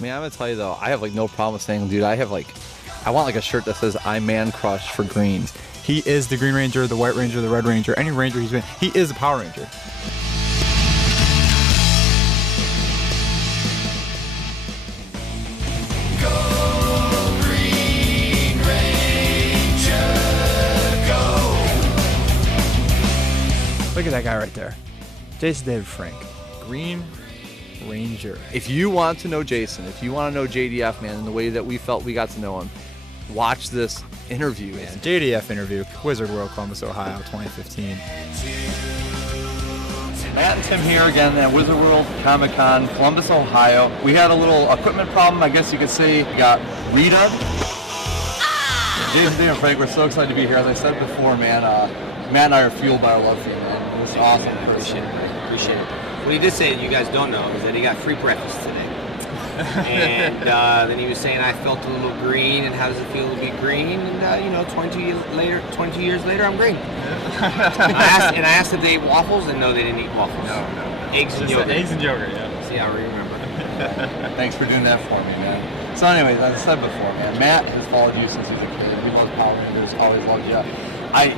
Man, I'm gonna tell you though, I have like no problem with saying, dude, I want like a shirt that says "I man crush" for green. He is the Green Ranger, the White Ranger, the Red Ranger, any Ranger he's been. He is a Power Ranger. Go, Green Ranger, go. Look at that guy right there. Jason David Frank. Green Ranger. If you want to know Jason, if you want to know JDF, man, in the way that we felt we got to know him, watch this interview. Man, JDF interview, Wizard World, Columbus, Ohio, 2015. Matt and Tim here again at Wizard World Comic Con, Columbus, Ohio. We had a little equipment problem, I guess you could say. We got redone. Jason, David, and Frank, we're so excited to be here. As I said before, man, Matt and I are fueled by our love for you, man. It was awesome. Appreciate it. What he did say that you guys don't know is that he got free breakfast today. And then he was saying I felt a little green, and how does it feel to be green? And you know, 22 years later, I'm green. I asked if they ate waffles, and no, they didn't eat waffles. No. Eggs and yogurt. Eggs and yogurt, yeah. See, I remember. Thanks for doing that for me, man. So anyways, as I said before, man, Matt has followed you since he was a kid. He loves Power Rangers, always loved you.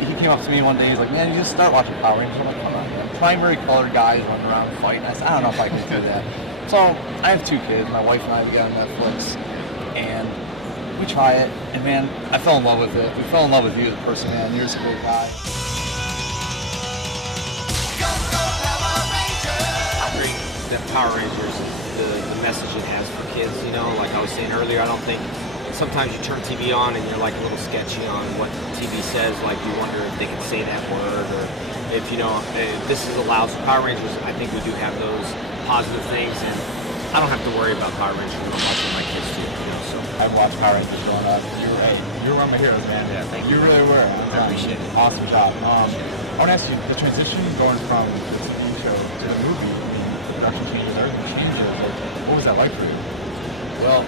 He came up to me one day, he's like, man, you just start watching Power Rangers. I'm like, come on, man. Primary colored guys running around fighting. I said, I don't know if I can do that. So I have 2 kids. My wife and I, we got on Netflix, and we try it, and man, I fell in love with it. We fell in love with you as a person, man. You're just a great guy. I agree that Power Rangers, the message it has for kids, you know, like I was saying earlier, I don't think, sometimes you turn TV on and you're like a little sketchy on what TV says, like you wonder if they can say that word, or if, you know, if this is allowed. So Power Rangers, I think we do have those positive things, and I don't have to worry about Power Rangers when I'm watching my kids too, you know, so. I watched Power Rangers growing up. You were one of my heroes, man. Yeah, thank you. You really were. I appreciate it. Awesome job. I want to ask you, the transition going from the TV show to the movie, the production changes, everything changes. Like, what was that like for you? Well,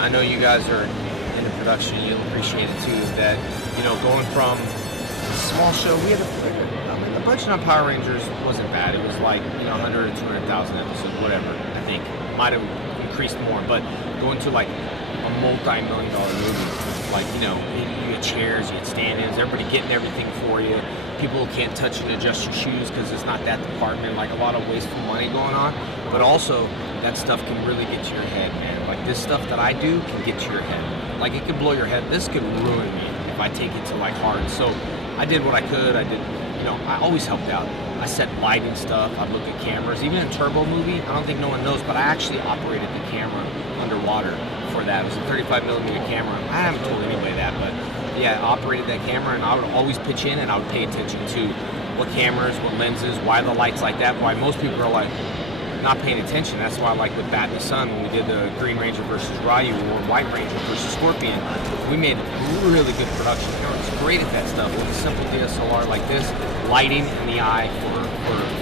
I know you guys are in the production, you'll appreciate it too, that, you know, going from a small show, we had the budget on Power Rangers wasn't bad. It was like, you know, 100 to 200,000 episodes, whatever, I think. Might have increased more, but going to like a multi-million-dollar movie, like, you know, you get chairs, you get stand-ins, everybody getting everything for you. People can't touch and adjust your shoes because it's not that department, like a lot of wasteful money going on. But also, that stuff can really get to your head, man. Like this stuff that I do can get to your head. Like it could blow your head. This could ruin me if I take it to like hard. So I did what I could. I did, you know, I always helped out. I set lighting stuff, I looked at cameras. Even in Turbo movie, I don't think no one knows, but I actually operated the camera underwater for that. It was a 35 millimeter camera. I haven't told anybody that, but yeah, I operated that camera, and I would always pitch in and I would pay attention to what cameras, what lenses, why the lights like that, why most people are like not paying attention. That's why, like with Bat in the Sun, when we did the Green Ranger versus Ryu, or White Ranger versus Scorpion, we made really good production. You know, it's great at that stuff with a simple DSLR like this, lighting in the eye for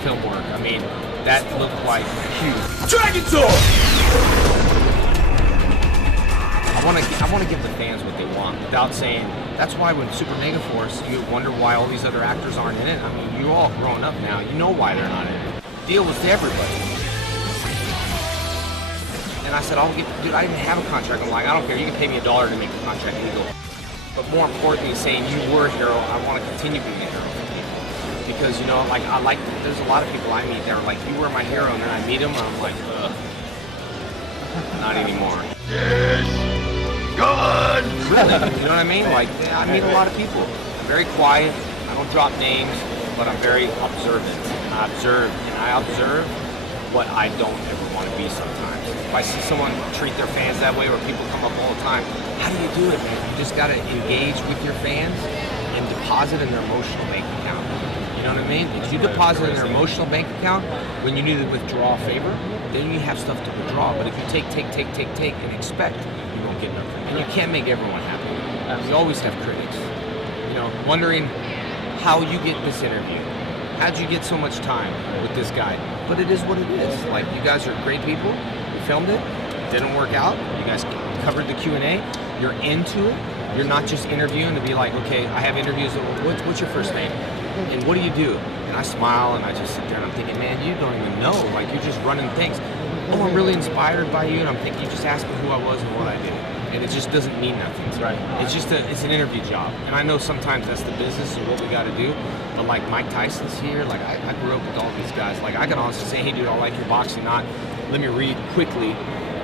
film work. I mean, that looked like huge. Dragon Sword! I want to give the fans what they want without saying. That's why when Super Mega Force, you wonder why all these other actors aren't in it. I mean, you're all grown up now. You know why they're not in it. The deal was to everybody. And I said, dude, I didn't have a contract. I'm like, I don't care. You can pay me $1 to make the contract legal. But more importantly, saying you were a hero, I want to continue being a hero for people. Because, you know, like, there's a lot of people I meet that are like, you were my hero, and then I meet them, and I'm like, ugh. Not anymore. Yes! Good! Really, you know what I mean? Like, I meet a lot of people. I'm very quiet. I don't drop names, but I'm very observant. I observe what I don't ever want to be sometimes. If I see someone treat their fans that way, or people come up all the time, how do you do it, man? You just got to engage with your fans and deposit in their emotional bank account. You know what I mean? If you deposit in their emotional bank account, when you need to withdraw a favor, then you have stuff to withdraw. But if you take, and expect, you won't get nothing. And you can't make everyone happy. You always have critics. You know, wondering how you get this interview. How'd you get so much time with this guy? But it is what it is. Like, you guys are great people. We filmed it. It didn't work out. You guys covered the Q&A. You're into it. You're not just interviewing to be like, okay, I have interviews. What's your first name? And what do you do? And I smile and I just sit there and I'm thinking, man, you don't even know. Like, you're just running things. oh, I'm really inspired by you, and I'm thinking, you just asked me who I was and what I did. And it just doesn't mean nothing. Right. It's just it's an interview job. And I know sometimes that's the business and what we got to do. But like Mike Tyson's here, like I grew up with all these guys. Like I can honestly say, hey dude, I like your boxing, not let me read quickly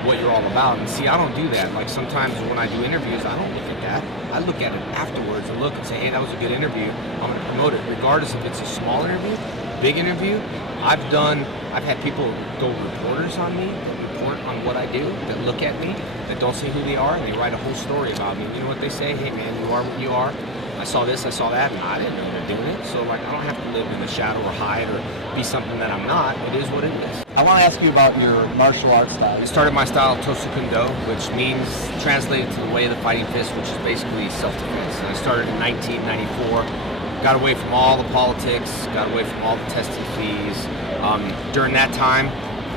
what you're all about. And see, I don't do that. Like sometimes when I do interviews, I don't look at that. I look at it afterwards and look and say, hey, that was a good interview. I'm gonna promote it. Regardless if it's a small interview, big interview. I've had people go reporters on me, report on what I do, that look at me, that don't say who they are, and they write a whole story about me. You know what they say? Hey man, you are what you are. I saw this, I saw that, and I didn't know they're doing it. So like, I don't have to live in the shadow or hide or be something that I'm not. It is what it is. I want to ask you about your martial arts style. I started my style Tosukundo, which means, translated to the way of the fighting fist, which is basically self-defense. And I started in 1994. Got away from all the politics, got away from all the testing fees. During that time,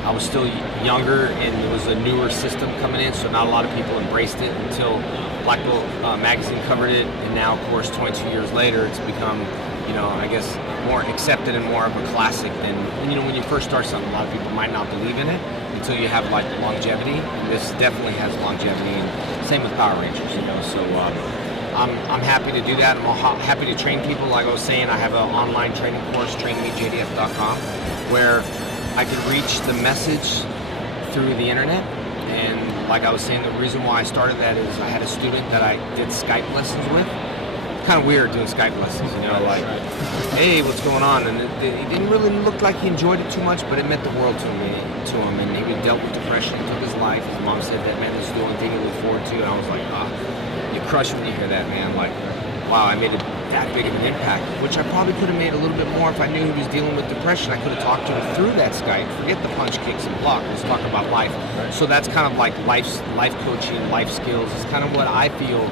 I was still younger and there was a newer system coming in, so not a lot of people embraced it until Black Belt magazine covered it, and now of course 22 years later it's become, you know, I guess more accepted and more of a classic than, you know, when you first start something, a lot of people might not believe in it until you have like longevity, and this definitely has longevity, and same with Power Rangers, you know, so I'm happy to do that. I'm happy to train people. Like I was saying, I have an online training course, trainmejdf.com, where I can reach the message through the internet. And like I was saying, the reason why I started that is I had a student that I did Skype lessons with. Kind of weird doing Skype lessons, you know, like, hey, what's going on? And it didn't really look like he enjoyed it too much, but it meant the world to him. And he dealt with depression, took his life. His mom said that, man, this is the only thing he looked forward to. And I was like, you crush when you hear that, man. Like, wow, I made that big of an impact, which I probably could have made a little bit more if I knew he was dealing with depression. I could have talked to him through that Skype. Forget the punch, kicks, and block. Let's talk about life. So that's kind of like life coaching, life skills. It's kind of what I feel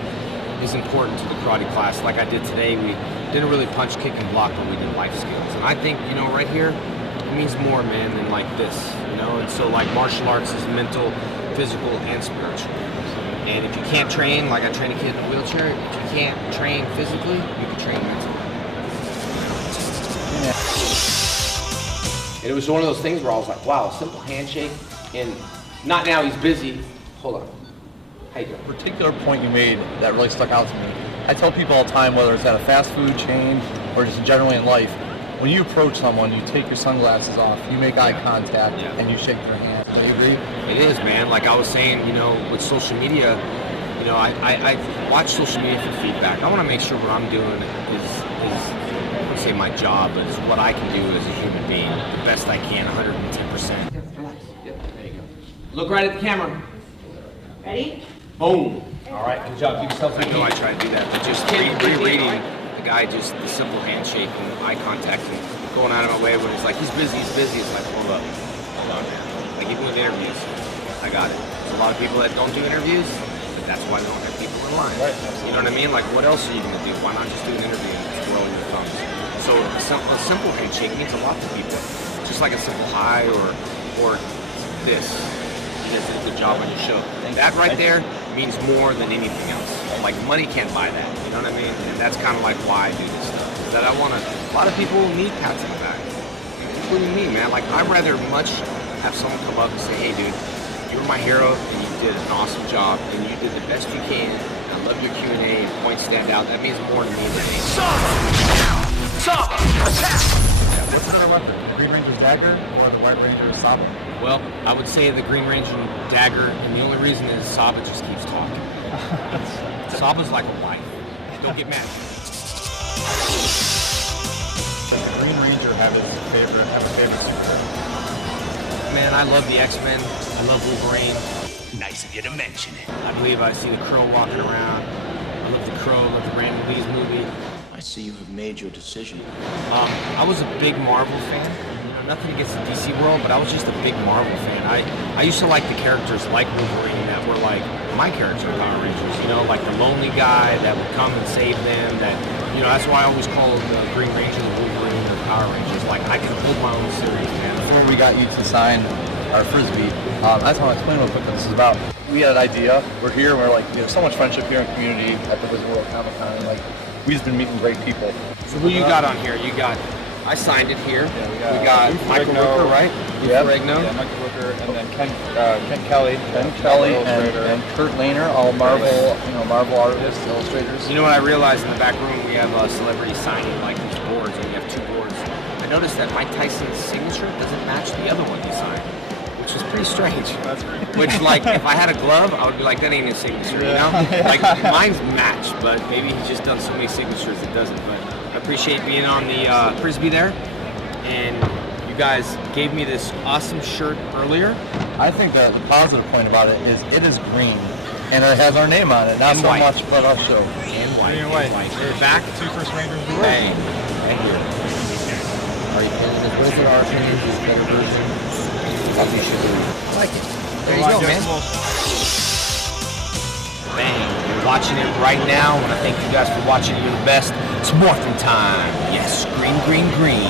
is important to the karate class. Like I did today, we didn't really punch, kick, and block, but we did life skills. And I think, you know, right here, it means more, man, than like this, you know? And so like martial arts is mental, physical, and spiritual. And if you can't train, like I train a kid in a wheelchair, if you can't train physically, you can train mentally. And it was one of those things where I was like, wow, a simple handshake, and not now, he's busy. Hold on. How you doing? A particular point you made that really stuck out to me. I tell people all the time, whether it's at a fast food chain or just generally in life, when you approach someone, you take your sunglasses off, you make eye contact, and you shake their hand. Do you agree? It is, man. Like I was saying, you know, with social media, you know, I watch social media for feedback. I want to make sure what I'm doing is I wouldn't say my job, but it's what I can do as a human being, the best I can, 110%. Relax. Yep, there you go. Look right at the camera. Ready? Boom. All right, good job. Give yourself. I know I try to do that, but just rereading the guy, just the simple handshake and eye contact, and going out of my way when it's like he's busy. It's like hold on, man. Like even with interviews, I got it. There's a lot of people that don't do interviews, but that's why they don't have people in line. Right. You know what I mean? Like what else are you gonna do? Why not just do an interview and just roll your thumbs? So a simple handshake means a lot to people. Just like a simple hi or this. You guys did a good job on your show. That right there means more than anything else. Like money can't buy that, you know what I mean? And that's kind of like why I do this stuff. That I want to, a lot of people need pats on the back, including me, man. Like I'd rather much have someone come up and say, hey dude, you were my hero and you did an awesome job and you did the best you can. I love your Q&A and points stand out. That means more to me than anything. What's the better weapon, the Green Ranger's dagger or the White Ranger's sabre? Well, I would say the Green Ranger dagger, and the only reason is Saba just keeps talking. Saba's like a wife. Don't get mad. Does the Green Ranger have a favorite superhero? Man, I love the X-Men. I love Wolverine. Nice of you to mention it. I believe I see the Crow walking around. I love the Crow. I love the Brandon Lee's movie. I see you have made your decision. I was a big Marvel fan. You know, nothing against the DC world, but I was just a big Marvel fan. I used to like the characters like Wolverine that were like my character in Power Rangers. You know, like the lonely guy that would come and save them. That, you know, that's why I always call the Green Ranger the Wolverine of Power Rangers. Like I can hold my own series, man. Before we got you to sign our Frisbee, I just want to explain real quick what this is about. We had an idea. We're here. We're like, you know, so much friendship here in the community at the Visible World Comic Con. Like, we've just been meeting great people. So who you got on here? You got I signed it here. Yeah, we got Michael Rooker, right? Yep. Regno. Yeah, Michael Rooker, and then Ken Kelly. Ben Kelly illustrator. and Kurt Lehner, all Marvel, Marvel artists, illustrators. You know what I realized in the back room? We have celebrities signing like these boards, and we have 2 boards. I noticed that Mike Tyson's signature doesn't match the other one he signed, which is pretty strange. That's pretty cool. Which, like, if I had a glove, I would be like, that ain't his signature, you know? Like, mine's matched, but maybe he's just done so many signatures it doesn't. But I appreciate being on the Frisbee there, and you guys gave me this awesome shirt earlier. I think that the positive point about it is green, and it has our name on it. Not And so white. much about our show. And white. Green and white. The back, 2 First Rangers. bang, right here. Are you kidding? The Wizard Arcane is a better version. Love you should do. Like it. There you go, man. Bang. You're watching it right now. I want to thank you guys for watching. You're the best. It's morphin' time. Yes, green, green, green.